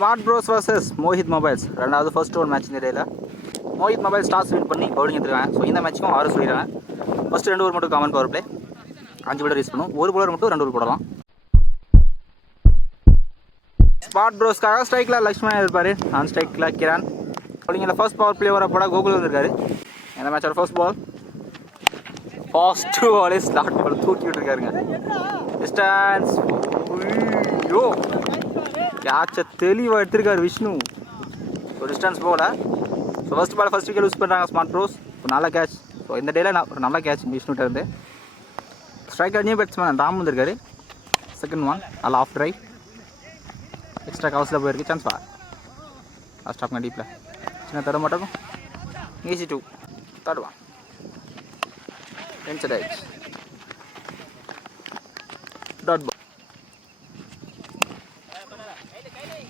Smart bros vs Mohit mobiles ரெண்டாவது first over match இந்த டேயில் மோஹித் மொபைல்ஸ் டாஸ் வின் பண்ணி பவுலிங் எடுத்துருக்காங்க. ஸோ இந்த மேட்ச்சுக்கும் 6 சொல்லிடுறாங்க. ஃபஸ்ட்டு 2 ஓவர் மட்டும் common power play, 5 bowler use பண்ணும், ஒரு பவுலர் மட்டும் 2 ஓவர் போடலாம். ஸ்மார்ட் ப்ரோஸ்க்காக ஸ்ட்ரைக்கில் லக்ஷ்மணன் இருப்பார், நான் ஸ்ட்ரைக்கில் கிரான். பவுலிங்கில் ஃபர்ஸ்ட் பவர் பிளே வரப்போட கோகுல் வந்திருக்காரு. இந்த மேட்சோட ஃபர்ஸ்ட் பால் பாசிட்டிவ் பாலே ஸ்லாட் பால் தூக்கி விட்டுருக்காருங்க. டிஸ்டன்ஸ் ஐயோ கேட்சை தெளிவாக எடுத்திருக்காரு விஷ்ணு. ஸோ டிஸ்டன்ஸ் போகல. So first ball first wicket use பண்ணுறாங்க ஸ்மார்ட் ப்ரோஸ். ஒரு நல்ல கேட்ச். ஸோ இந்த டேயில் ஒரு நல்ல கேட்ச் விஷ்ணுகிட்ட இருந்து. ஸ்ட்ரைக்கர் நியூ பேட்ஸ்மேன் ராம் வந்திருக்காரு. செகண்ட் ஒன் நல்ல ஆஃப் ட்ரைவ், எக்ஸ்ட்ரா கவர்ஸில் போயிருக்கு. சான்ஸ் பா லாஸ்ட் ஆஃப் டீப்பில் சின்ன தட மட்டும் easy two third one inside edge dot ball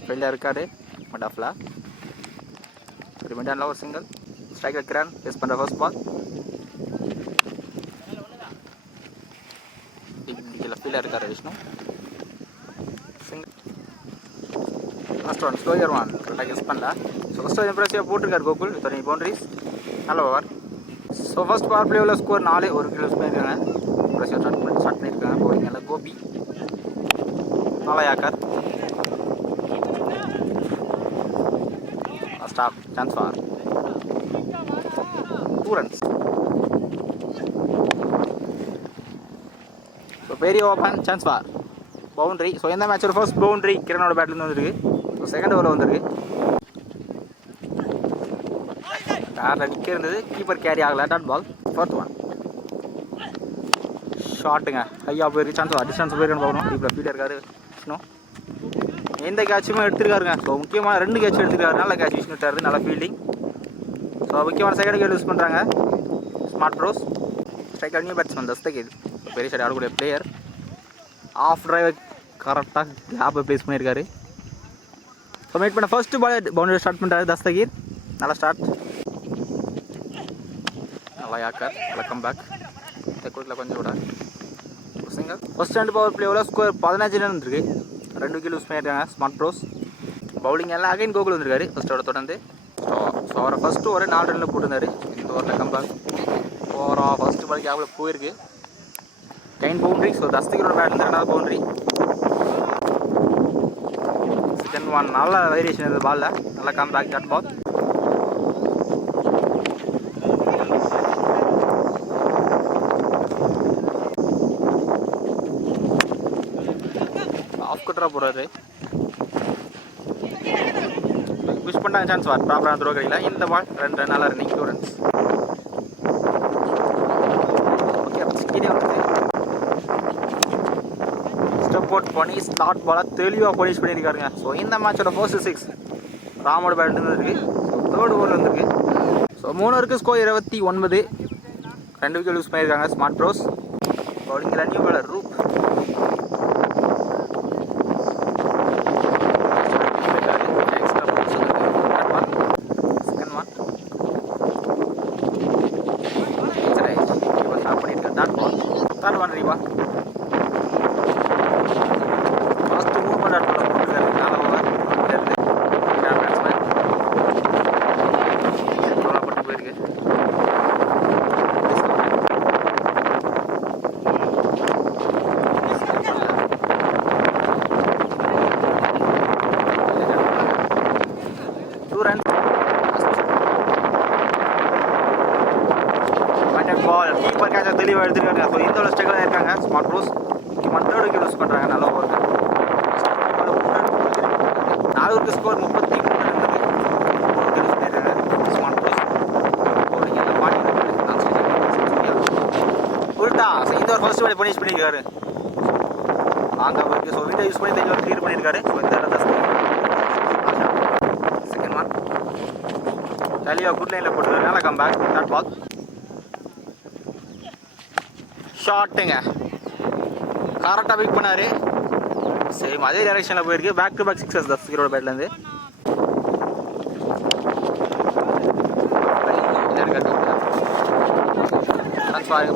ஃபீல்டாக இருக்காரு மடாஃப்லா. ஒரு மிடானில் ஒரு சிங்கிள். ஸ்ட்ரைக்கர் கிரான் பேஸ் பண்ணுற ஃபர்ஸ்ட் பால் ஃபீல்டாக இருக்காரு Vishnu. Single first one slower one கரெக்டாக கெஸ் பண்ணல. ஸோ ஃபஸ்ட் இம்ப்ரெசிவாக போட்டிருக்காரு கோகுல் வித் 3 பவுண்டரிஸ். நல்ல ஓவர். ஸோ ஃபர்ஸ்ட் பவர் பிளேவில் ஸ்கோர் 4, ஒரு விக்கெட் யூஸ் பண்ணியிருக்காங்க. இம்ப்ரெசிவாக ஸ்டார்ட் பண்ணியிருக்காங்க. போலிங்கில் கோபி நாளையாக்கர் stop chance for 2 runs. So பெரிய open chance for boundary. So இந்த மேட்சோட ஃபர்ஸ்ட் பவுண்ட்ரி கிரணோட பேட்லேருந்து வந்துருக்கு. ஸோ செகண்ட் ஓவரில் வந்திருக்கு. காரில் நிற்க இருந்தது, கீப்பர் கேரி ஆகலை. டாட் பால் ஃபோர்த் ஒன் ஷாட்டுங்க ஹையாக போயிருக்கு. சான்ஸ் ஃபார் டிஸ்டன்ஸ் போயிருக்குன்னு பார்க்கணும். இப்போ ஃபீல்டர் இருக்காரு விஷ்ணு. எந்த கேட்சுமே எடுத்துருக்காருங்க. ஸோ முக்கியமாக 2 கேட்ச் எடுத்துருக்காரு. நல்ல கேட்ச் விஷ்ணு விட்டாரு, நல்ல ஃபீல்டிங். ஸோ முக்கியமான செகண்ட் விக்கெட் யூஸ் பண்ணுறாங்க smart bros. Striker new batsman Dastagir. So பெரிய சைடு ஆடக்கூடிய பிளேயர். ஆஃப் டிரைவர் கரெக்டாக கேப்பை ப்ளேஸ் பண்ணியிருக்காரு. ஸோ மேட் பண்ண ஃபர்ஸ்ட் பால் பவுண்டரி ஸ்டார்ட் பண்ணுறாரு தஸ்தகீர். நல்லா ஸ்டார்ட், நல்லா யாக்கர், வெல்கம் பேக். தெற்குல கொஞ்சம் விட சிங்கிள். ஃபர்ஸ்ட் 2 பவர் பிளேவில் ஸ்கோர் 15 இருந்திருக்கு. 2 விக்கெட் யூஸ் பண்ணியிருக்காங்க ஸ்மார்ட் ப்ரோஸ். பவுலிங் எல்லாம் அகைன் கோகுல் வந்திருக்காரு ஃபர்ஸ்ட்டோட தொடர்ந்து. ஸோ அவரை ஃபஸ்ட்டு ஒரு 4 ரனில் போட்டிருந்தாரு. இந்த ஓவரில் கம்பேக் ஓவராக ஃபர்ஸ்ட் பால் கேப்பில் போயிருக்கு. கைன் பவுண்ட்ரி. ஸோ தஸ்தகீரோட பேட்லேருந்து 2வது பவுண்ட்ரி. செகண்ட் ஒன் நல்ல வேரியேஷன் இருந்தது பாலில், நல்லா கம்பேக். டாட் பால் ஆஃப் கட்டராக போகிறாரு. புஷ் பண்ணாங்க. சான்ஸ் வார் ப்ராப்பரான த்ரோ கிடைக்கல. இந்த பால் 2 நல்லா ரன்னிங் 2 runs. ஓகே ஸ்கீனே வந்து ஸ்டெப் அவுட் பண்ணி ஸ்லாட் பாலை தெளிவாக பனிஷ் பண்ணியிருக்காருங்க. ஸோ இந்த மேட்சோட ஃபர்ஸ்ட் 6 ராமோட பேட்லேருந்து இருக்குது. ஸோ தேர்ட் ஓவரில் வந்துருக்கு. ஸோ 3 ஓவருக்கு ஸ்கோர் 29. 2 விக்கெட் யூஸ் பண்ணியிருக்காங்க ஸ்மார்ட் ப்ரோஸ். பவுலிங்கில் new bowler Roop. Third one ரீவா ஃபர்ஸ்ட் மூவ்மெண்ட் அட் பண்ண போட்டுருக்காரு. 4 ஓவர் இருந்து பேட்ஸ்மேன் பட்டு போயிருக்கு. 2 runs. பால் கீப்பர் கேட்சை தெளிவாக எடுத்துருக்காங்க. ஸோ இந்த ஒரு ஸ்ட்ரைக்கில் இருக்காங்க ஸ்மார்ட் ப்ரோஸ். முக்கியமாக 3rd விக்கெட் யூஸ் பண்ணுறாங்க. நல்ல ஓவர். 4 ஓவருக்கு ஸ்கோர் 33 இருந்தது. 3 விக்கெட் யூஸ் பண்ணியிருக்காங்க ஸ்மார்ட் ப்ரோஸ். உல்டா இந்த ஒரு ஃபர்ஸ்ட் பால் பனிஷ் பண்ணியிருக்காரு. அங்கே அவருக்கு ஸோ விண்டோ யூஸ் பண்ணி தெளிவாக கிளியர் பண்ணியிருக்காரு. ஸோ இந்த செகண்ட் ஒன் தெளிவாக குட் லைனில் போட்டுருக்காரு. நல்ல கம்பேக். டாட் பால் ஷாட்டுங்க கரெக்டாக பிக் பண்ணார். சேம் அதே டைரெக்ஷனில் போயிருக்கு. பேக் டு பேக் 6 தஸ்தகீரோட பேட்லேருந்து.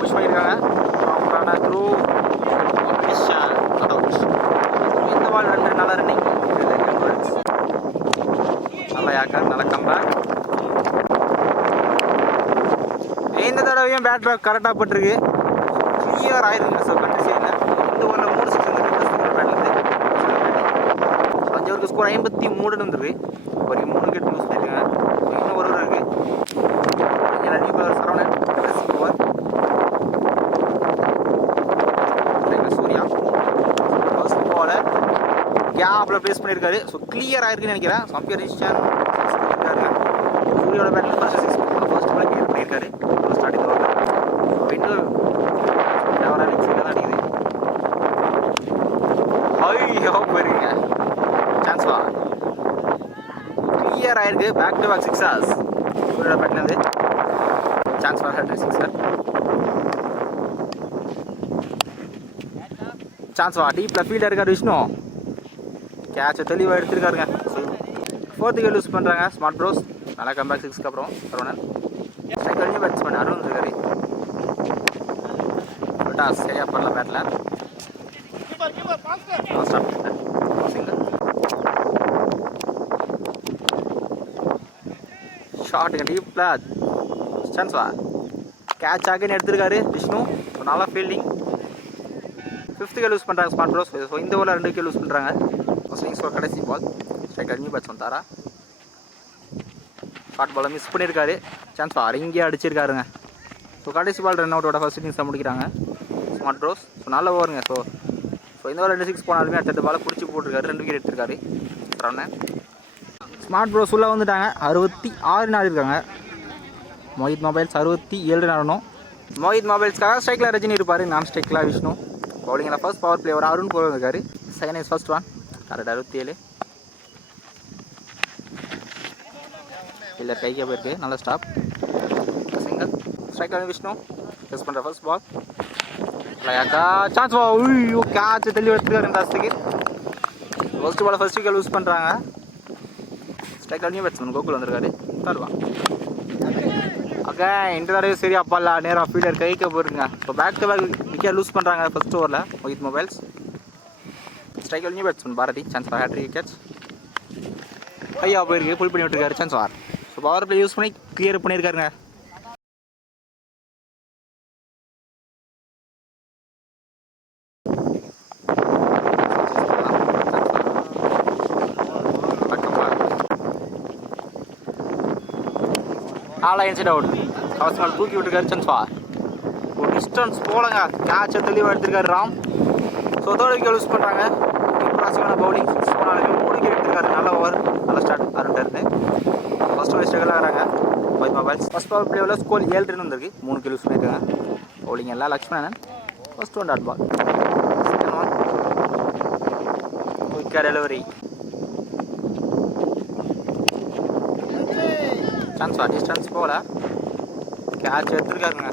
புஷ் பண்ணியிருக்காங்க. ப்ராப்பரான த்ரூ இந்த பால் 2 நல்லா ரன்னிங். நல்லா யாக்கர், நல்லா கம்பேக். இந்த தடவையும் பேட் ட்ராப் கரெக்டாக போட்டிருக்கு. கிளியர் ஆயிருங்க. ஸோ கண்டிப்பாக இந்த ஓவரில் 3 சிக்ஸ் வந்துருக்கு பேட்லேருந்து. அஞ்சு ஸ்கோர் 53 வந்துருக்கு. ஒரு 3 விக்கெட் யூஸ் பண்ணியிருக்காங்க. இன்னும் ஒரு இருக்குது. சரவணன் ஓவர். சூர்யா ஃபர்ஸ்ட் பாலை கேப்பில் ப்ளேஸ் பண்ணியிருக்காரு. ஸோ கிளியர் ஆயிருக்குன்னு நினைக்கிறேன். சம்பியர் ரிஷன் இருக்காரு. சூர்யாவோட பேட்டில் first six first ball clear பண்ணியிருக்காரு. ஸ்டார்டிங் ஓவர் விண்டோ ஃபேவராக நெக்ஸ்ட் தான் அடிக்குது. ஐயோ போயிருங்க. சான்ஸ் வா கிளியர் ஆயிருக்கு. பேக் டு பேக் சிக்ஸர்ஸ் சூர்யாவோட பேட்லேருந்து. Chance for hattrick sixer. Chance வா டீப்பில் ஃபீல்டாக இருக்கார் விஷ்ணு. கேட்சை தெளிவாக எடுத்துருக்காருங்க. ஸோ 4th விக்கெட் லூஸ் பண்ணுறாங்க ஸ்மார்ட் ப்ரோஸ். நல்லா கம்பேக் சிக்ஸ்க்கு அப்புறம் சரவணன். செகண்ட் பேட்ஸ்மேன் அருண் இருக்காரு. டாஸ் சரியாக பண்ணல பேட்டில். சிங்கிள் ஷாட்டுங்க டீப்பில். சான்ஸ் வா கேட்ச் ஆகின்னு எடுத்திருக்காரு விஷ்ணு. ஸோ நல்லா ஃபீல்டிங். 5th விக்கெட் லூஸ் பண்ணுறாங்க ஸ்மார்ட் ப்ரோஸ். ஸோ இந்த ஓவரில் 2 விக்கெட் லூஸ் பண்ணுறாங்க. ஸ்விங்ஸ் கடைசி பால் ஸ்ட்ரைக்கர் நியூ பேட்ஸ்மேன் தாரா. ஷார்ட் பாலை மிஸ் பண்ணியிருக்காரு. சான்ஸ் ஃபார் இங்கேயே அடிச்சிருக்காருங்க. ஸோ கடைசி பால் ரன் அவுட்டோட ஃபர்ஸ்ட் இன்னிங்ஸை முடிக்கிறாங்க ஸ்மார்ட் ப்ரோஸ். ஸோ நல்ல ஓவருங்க. ஸோ இந்த ஓவர் 2 6 போனாலுமே அடுத்த பாலை பிடிச்சி போட்டிருக்காரு. 2 விக்கெட் எடுத்திருக்காரு ரன்னு. ஸ்மார்ட் ப்ரோஸ் உள்ளே வந்துட்டாங்க. 66 நாள் இருக்காங்க. மோஹித் மொபைல்ஸ் 67 ஆடணும். மோஹித் மொபைல்ஸ்க்காக ஸ்ட்ரைக்கில் ரஜினி இருப்பார். நான் ஸ்ட்ரைக்கில் விஷ்ணு. பவுலிங்கில் ஃபர்ஸ்ட் பவர் பிளே ஒரு அருண் போல இருக்காரு. Second is first one correct 67. இல்லை கைக்கே போயிருக்கு. நல்ல stop. Single striker Vishnu test பண்ணுற ஃபர்ஸ்ட் பால். லயாக்கா சான்ஸ் வா. ஐயோ கேட்ச் தெளிவாக எடுத்துக்காரு. லாஸ்ட்டுக்கு first ball first wicket lose பண்ணுறாங்க. ஸ்ட்ரைக்கர் நியூ பேட்ஸ்மேன் கோகுல் வந்திருக்காரு. தருவா ஓகே இந்த தடவை சரி அப்பால நேராக ஃபீல்டர் கைக்க போயிருக்குங்க. So back to back wicket lose பண்ணுறாங்க ஃபர்ஸ்ட் ஓவரில் Mohit mobiles. Striker new batsman Bharathi. Chance for hattrick wickets. ஐயா போயிருக்கு. புல் பண்ணி விட்டுருக்காரு. Chance for. So power play use பண்ணி கிளியர் பண்ணியிருக்காருங்க. ஆலா இன்சைட் அவுட். அவசரம் தூக்கி விட்டுருக்காரு. சான்ஸ் ஃபார் ஒரு டிஸ்டன்ஸ் போலங்க. கேட்சை தெளிவாக எடுத்திருக்காரு Ram. So 3rd wicket lose பண்ணுறாங்க. இம்ப்ராசிவான பவுலிங். 6 போனாலுமே 3 விக்கெட் எடுத்திருக்காரு. நல்ல ஓவர் நல்ல ஸ்டார்ட் அருண்ட இருந்து. ஃபர்ஸ்ட் ஓவர் ஸ்ட்ரகிள் ஆகிறாங்க மோஹித் மொபைல்ஸ். ஃபர்ஸ்ட் பவர் பிளேவில் ஸ்கோர் 7 ரன் வந்திருக்கு. 3 விக்கெட் லூஸ் பண்ணியிருக்காங்க. பவுலிங் எல்லாம் Lakshmanan. First one dot ball. Second one குயிக்காக டெலிவரி. சான்ஸ் ஃபார் டிஸ்டன்ஸ் போல கேட்ச் எடுத்துருக்காருங்க.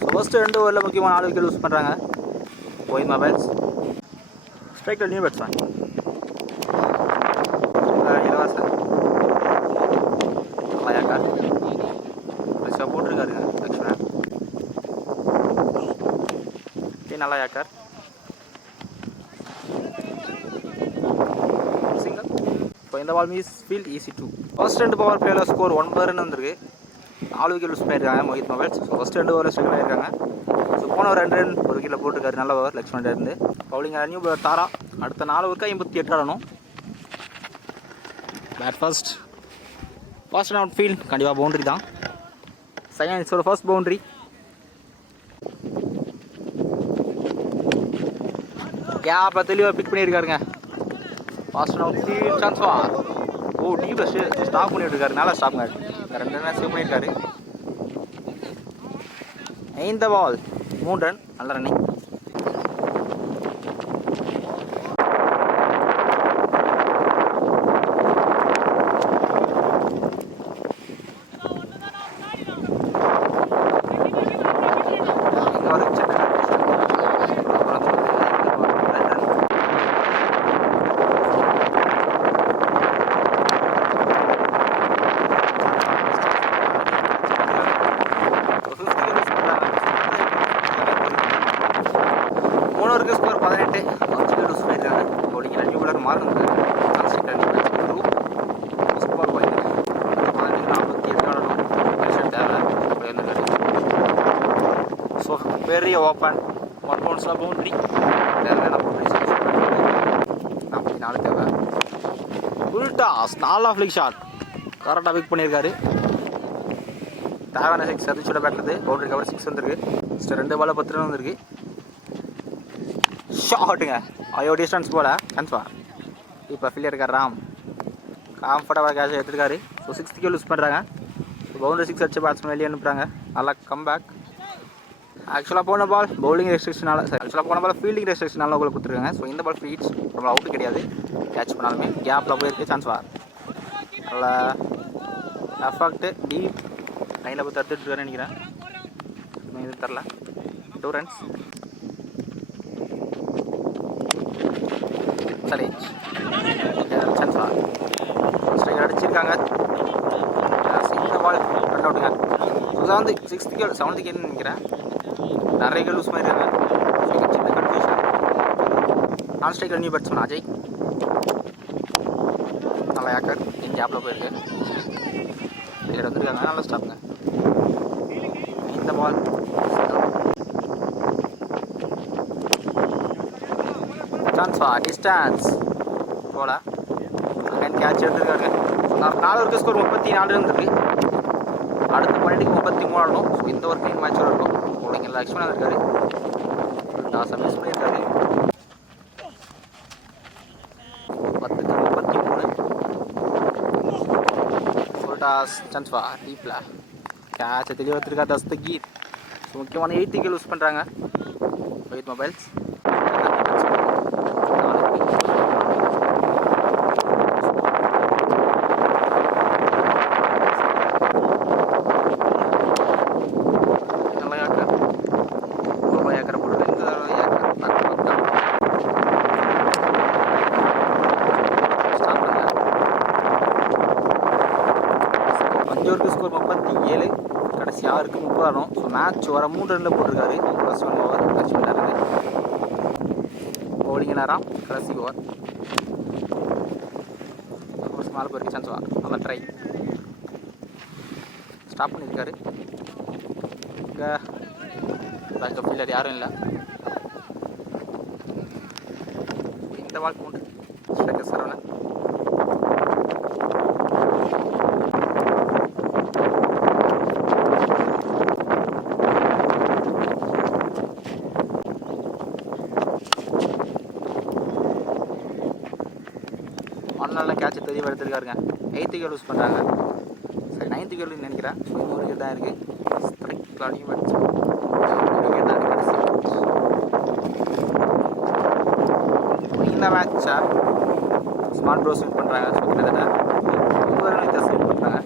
ஸோ ஃபர்ஸ்ட் 2 ஓவரில் முக்கியமாக 4 விக்கெட் லூஸ் பண்ணுறாங்க Mohit mobiles. Striker new batsman இலவசன். லயாக்கர் ரிஷா போட்டிருக்காருங்க லக்ஷ்மணன். நல்லா யாக்கர். சிங்கிள். ஸோ இந்த ball miss field easy 2. First 2 power பிளேயில் ஸ்கோர் 9 ரன் வந்திருக்கு. 4 விக்கெட் லூஸ் பண்ணியிருக்காங்க மோஹித் மொபைல்ஸ். ஸோ ஃபர்ஸ்ட் 2 ஓவரில் ஸ்ட்ரகிள் ஆகிருக்காங்க. ஸோ போன ஒரு 2 ரன் ஒரு விக்கெட்டில் போட்டிருக்காரு. நல்ல ஓவர் லக்ஷ்மணன் இருந்து. Bowling new Thara. அடுத்த 4 ஓவருக்கு 58 ஆடணும். பேட் ஃபர்ஸ்ட் அவுட் ஃபீல்ட் கண்டிப்பாக பவுண்ட்ரி தான். செகண்ட் இன்னிங்ஸோட ஃபர்ஸ்ட் பவுண்ட்ரி. கேப்பில் தெளிவாக பிக் பண்ணியிருக்காருங்க. ஃபாஸ்ட் அவுட் ஃபீல்ட் சான்ஸ் வா. ஓ டீப்பில் ஸ்டாப் பண்ணிட்டு இருக்காரு. நல்லா ஸ்டாப்ங்க. 2 ரன் சேவ் பண்ணியிருக்காரு. 9th பால் 3 ரன் நல்ல ரன்னிங். பெரிய ஓப்பன் 1 பவுன்ஸில் பவுண்ட்ரி தேவையான பவுண்ட்ரி அப்படி 4 தேவை. உல்டாஸ் 4 ஃப்ளிக் ஷாட் கரெக்டாக பிக் பண்ணியிருக்காரு. தேவையான 6 சதிச்சோட பேட்லது பவுண்டரி கவர் 6 வந்துருக்கு. 2 பால் 10 ரன் வந்துருக்கு. ஷாட்டுங்க ஐயோ டிஸ்டன்ஸ் போல கன்ஃபா. இப்போ ஃபீல்டர் இருக்கார் ராம் கம்ஃபர்டபுளாக கேட்ச் எடுத்துருக்காரு. ஸோ 6th விக்கெட் லூஸ் பண்ணுறாங்க. பவுண்டரி 6 அடிச்சு பேட்ஸ்மேன் வெளியே அனுப்புகிறாங்க. நல்லா கம்பேக். ஆக்சுவலாக போன பால் பவுலிங் ரெஸ்ட்ரிக்ஷனால் ஆக்சுவலாக போன பால் ஃபீல்டிங் ரெஸ்ட்ரிக்ஷனால உங்களுக்கு கொடுத்துருக்காங்க. ஸோ இந்த பால் ஃப்ரீ ஹிட்ஸ் நம்ம அவுட்டு கிடையாது. கேட்ச் பண்ணாலுமே கேப்பில் போயிருக்கு சான்ஸ் வார். நல்லா எஃபெக்ட்டு டீப் லைனில் போய் தடுத்துட்டு நினைக்கிறேன். இது தரல 2 ரன்ஸ். சரி சான்ஸ் வார் ஸ்ட்ரைக் அடிச்சிருக்காங்க. இந்த பால் ரன் அவுட்டுங்க. ஸோ தான் 6th விக்கெட் 7th விக்கெட்னு நினைக்கிறேன். நிறைய விக்கெட் லூஸ் பண்ணியிருக்காங்க. சின்ன கன்ஃபியூஷன். நான் ஸ்ட்ரைக் நியூ பேட்ஸ்மேன் அஜய் நல்லா ஏக்கர் என் கேப்பில் போயிருக்கு. விக்கெட் வந்துருக்காங்க. நல்லா ஸ்டாப்புங்க. இந்த பால் சான்ஸ் டிஸ்டன்ஸ் போல அகைன் கேட்ச் எடுத்துருக்காங்க. 4 ஓவருக்கு ஸ்கோர் 34 இருந்திருக்கு. அடுத்த 12க்கு 33 ஆடணும். ஸோ இந்த ஒரு க்ளீன் மேட்ச் இருக்கும். bowling எல்லாம் லக்ஷ்மணன் இருக்காரு. டாஸை மிஸ் பண்ணியிருக்காரு. 10க்கு 33 ஃபுல் டாஸ் சான்ஸ் டீப்பில் கேட்சை தெளிவாக எடுத்துருக்கா தஸ்தகீர். ஸோ முக்கியமான 8th விக்கெட் லூஸ் பண்ணுறாங்க வைட் மொபைல்ஸ். ஸ்கோர் 37 கடைசி 6க்கு 30 ஆடும். ஸோ மேட்ச் வர 3 ரனில் போட்டிருக்காரு. ஃபர்ஸ்ட் 1 ஓவர் கட்சி விளையாடுறது பவுலிங் நேரம் கடைசி ஓவர். மேலே போயிருக்கு சான்ஸ் வார். நல்லா ட்ரை ஸ்டாப் பண்ணியிருக்காரு. இங்கே பேக்கப் ஃபீல்டர் யாரும் இல்லை. இந்த பால் போண்டு ஸ்ட்ரைக்கர் சரவணன். நல்ல கேட்ச் தெளிவாக எடுத்துருக்காருங்க. 8th விக்கெட் லூஸ் பண்ணுறாங்க. சரி 9th விக்கெட் நினைக்கிறேன். ஸோ இந்த ஒரு விக்கெட் தான் இருக்குது. ஸ்ட்ரைக் அடியும் வச்சு விக்கெட் தான் கடைசி. இந்த மேட்சை ஸ்மார்ட் ப்ரோஸ் வின் பண்ணுறாங்க. ஸோ கிட்டத்தட்ட 9 ரன் வித்தியாசம் வின் பண்ணுறாங்க.